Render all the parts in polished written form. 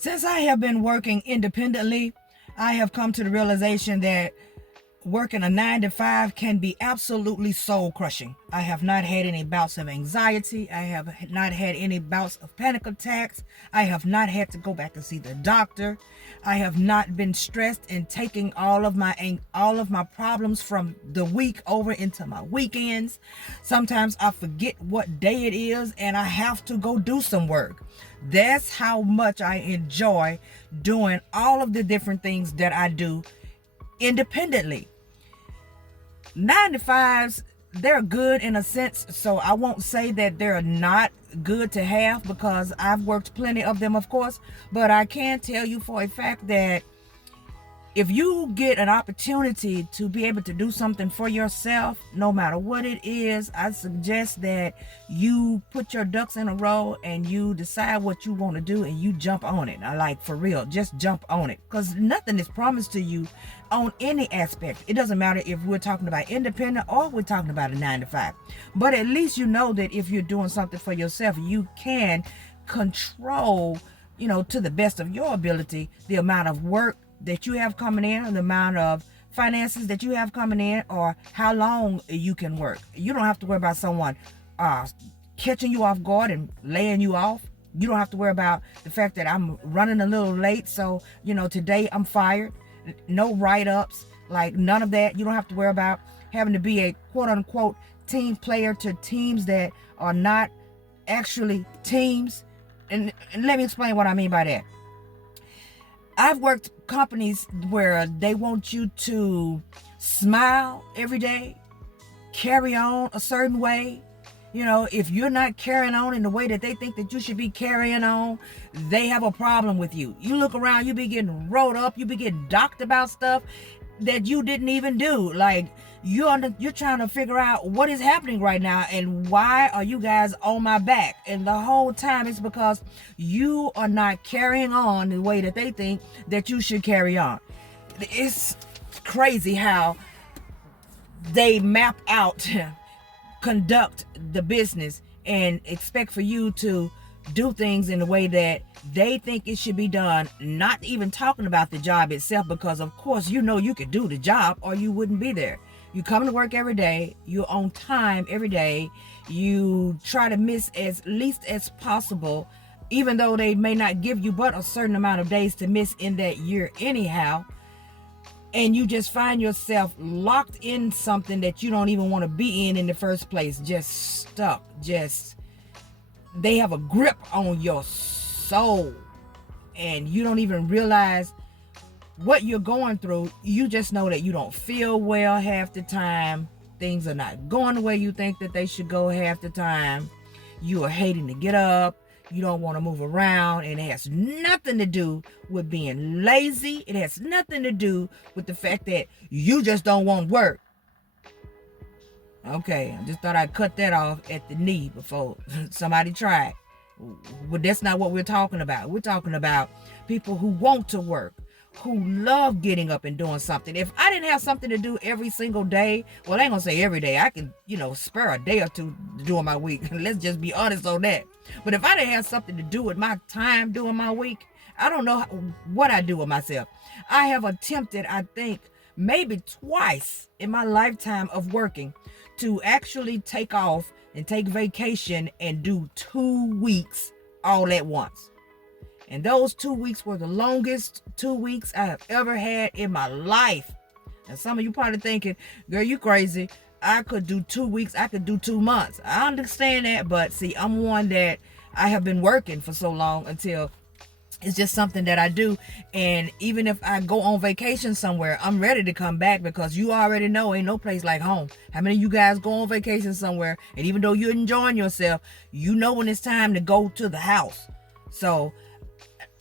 Since I have been working independently, I have come to the realization that working a 9 to 5 can be absolutely soul crushing. I have not had any bouts of anxiety. I have not had any bouts of panic attacks. I have not had to go back and see the doctor. I have not been stressed and taking all of my problems from the week over into my weekends. Sometimes I forget what day it is and I have to go do some work. That's how much I enjoy doing all of the different things that I do independently. 9 to 5s, they're good in a sense, so I won't say that they're not good to have because I've worked plenty of them, of course, but I can tell you for a fact that if you get an opportunity to be able to do something for yourself, no matter what it is, I suggest that you put your ducks in a row and you decide what you want to do and you jump on it. I like, for real, just jump on it, because nothing is promised to you on any aspect. It doesn't matter if we're talking about independent or we're talking about a 9 to 5, but at least you know that if you're doing something for yourself, you can control, to the best of your ability, the amount of work that you have coming in, the amount of finances that you have coming in, or how long you can work. You don't have to worry about someone catching you off guard and laying you off. You don't have to worry about the fact that I'm running a little late, so today I'm fired. No write-ups, like none of that. You don't have to worry about having to be a quote-unquote team player to teams that are not actually teams. And let me explain what I mean by that. I've worked companies where they want you to smile every day, carry on a certain way. If you're not carrying on in the way that they think that you should be carrying on, they have a problem with you. You look around, you be getting rolled up, you be getting docked about stuff that you didn't even do. Like, you're trying to figure out what is happening right now and why are you guys on my back. And the whole time it's because you are not carrying on the way that they think that you should carry on. It's crazy how they map out conduct the business and expect for you to do things in the way that they think it should be done, not even talking about the job itself, because of course you could do the job or you wouldn't be there. You come to work every day, you're on time every day, you try to miss as least as possible, even though they may not give you but a certain amount of days to miss in that year anyhow. And you just find yourself locked in something that you don't even want to be in the first place. Just stuck. They have a grip on your soul. And you don't even realize what you're going through. You just know that you don't feel well half the time. Things are not going the way you think that they should go half the time. You are hating to get up. You don't want to move around, and it has nothing to do with being lazy. It has nothing to do with the fact that you just don't want work. Okay, I just thought I'd cut that off at the knee before somebody tried. But that's not what we're talking about. We're talking about people who want to work, who love getting up and doing something. If I didn't have something to do every single day, well, I ain't gonna say every day. I can, spare a day or two during my week. Let's just be honest on that. But if I didn't have something to do with my time during my week, I don't know what I do with myself. I have attempted, I think, maybe twice in my lifetime of working to actually take off and take vacation and do 2 weeks all at once. And those 2 weeks were the longest 2 weeks I have ever had in my life. And some of you probably thinking, girl, you crazy. I could do 2 weeks. I could do 2 months. I understand that. But see, I'm one that I have been working for so long until it's just something that I do. And even if I go on vacation somewhere, I'm ready to come back because you already know ain't no place like home. How many of you guys go on vacation somewhere, and even though you're enjoying yourself, you know when it's time to go to the house? So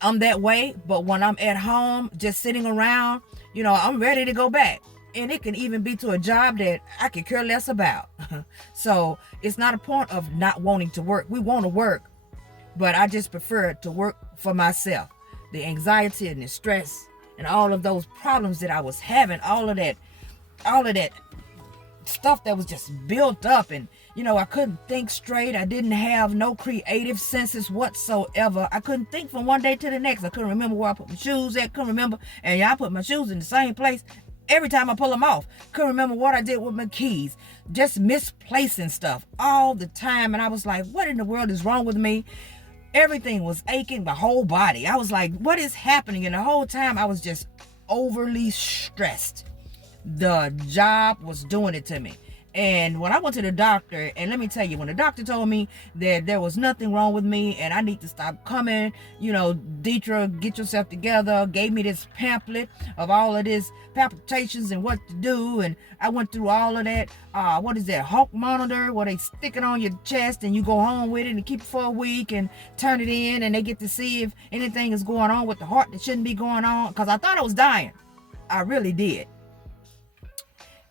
I'm that way, but when I'm at home, just sitting around, I'm ready to go back. And it can even be to a job that I could care less about. So it's not a point of not wanting to work. We want to work, but I just prefer to work for myself. The anxiety and the stress and all of those problems that I was having, all of that stuff that was just built up, and I couldn't think straight. I didn't have no creative senses whatsoever. I couldn't think from one day to the next. I couldn't remember where I put my shoes at. Couldn't remember. And I put my shoes in the same place every time I pull them off. Couldn't remember what I did with my keys. Just misplacing stuff all the time. And I was like, what in the world is wrong with me? Everything was aching, my whole body. I was like, what is happening? And the whole time I was just overly stressed. The job was doing it to me. And when I went to the doctor, and let me tell you, when the doctor told me that there was nothing wrong with me and I need to stop coming, Deidre, get yourself together, gave me this pamphlet of all of this palpitations and what to do. And I went through all of that. What is that? Hulk monitor, where they stick it on your chest and you go home with it and keep it for a week and turn it in, and they get to see if anything is going on with the heart that shouldn't be going on. Because I thought I was dying. I really did.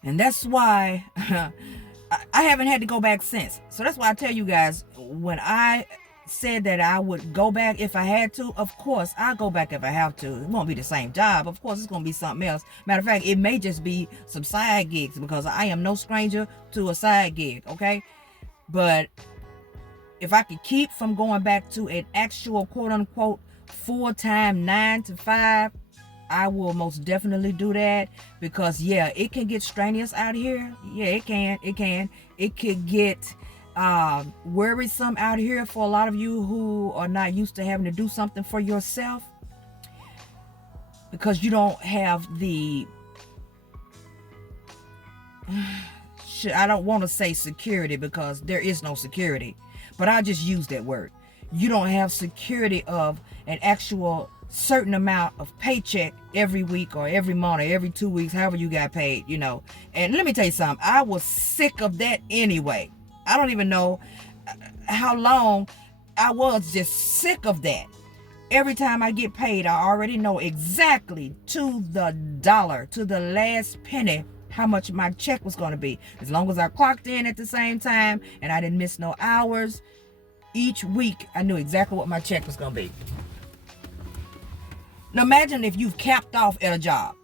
And that's why I haven't had to go back since. So that's why I tell you guys, when I said that I would go back if I had to, of course, I'll go back if I have to. It won't be the same job. Of course, it's going to be something else. Matter of fact, it may just be some side gigs, because I am no stranger to a side gig, okay? But if I could keep from going back to an actual quote-unquote full-time 9 to 5, I will most definitely do that, because yeah, it can get strenuous out here. Yeah, it can. It could get worrisome out here for a lot of you who are not used to having to do something for yourself, because you don't have the I don't want to say security, because there is no security, but I'll just use that word. You don't have security of an actual certain amount of paycheck every week or every month or every 2 weeks, however you got paid, And let me tell you something, I was sick of that anyway. I don't even know how long I was just sick of that. Every time I get paid, I already know exactly to the dollar, to the last penny, how much my check was going to be. As long as I clocked in at the same time and I didn't miss no hours, each week I knew exactly what my check was going to be. Now imagine if you've capped off at a job.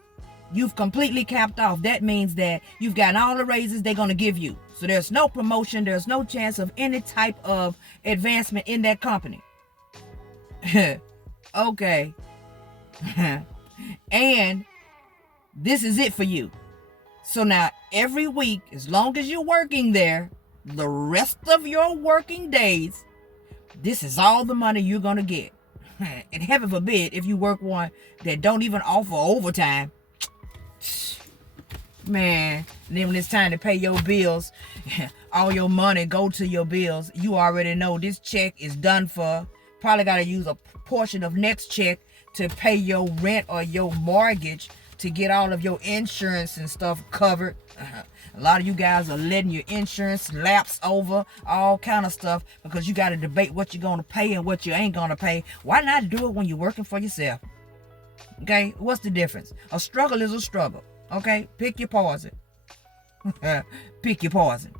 You've completely capped off. That means that you've gotten all the raises they're going to give you. So there's no promotion. There's no chance of any type of advancement in that company. Okay. And this is it for you. So now every week, as long as you're working there, the rest of your working days, this is all the money you're going to get. And heaven forbid if you work one that don't even offer overtime. Man, and then when it's time to pay your bills, all your money go to your bills. You already know this check is done for. Probably got to use a portion of next check to pay your rent or your mortgage, to get all of your insurance and stuff covered. A lot of you guys are letting your insurance lapse over, all kind of stuff, because you got to debate what you're going to pay and what you ain't going to pay. Why not do it when you're working for yourself? Okay, what's the difference? A struggle is a struggle. Okay, pick your poison. Pick your poison.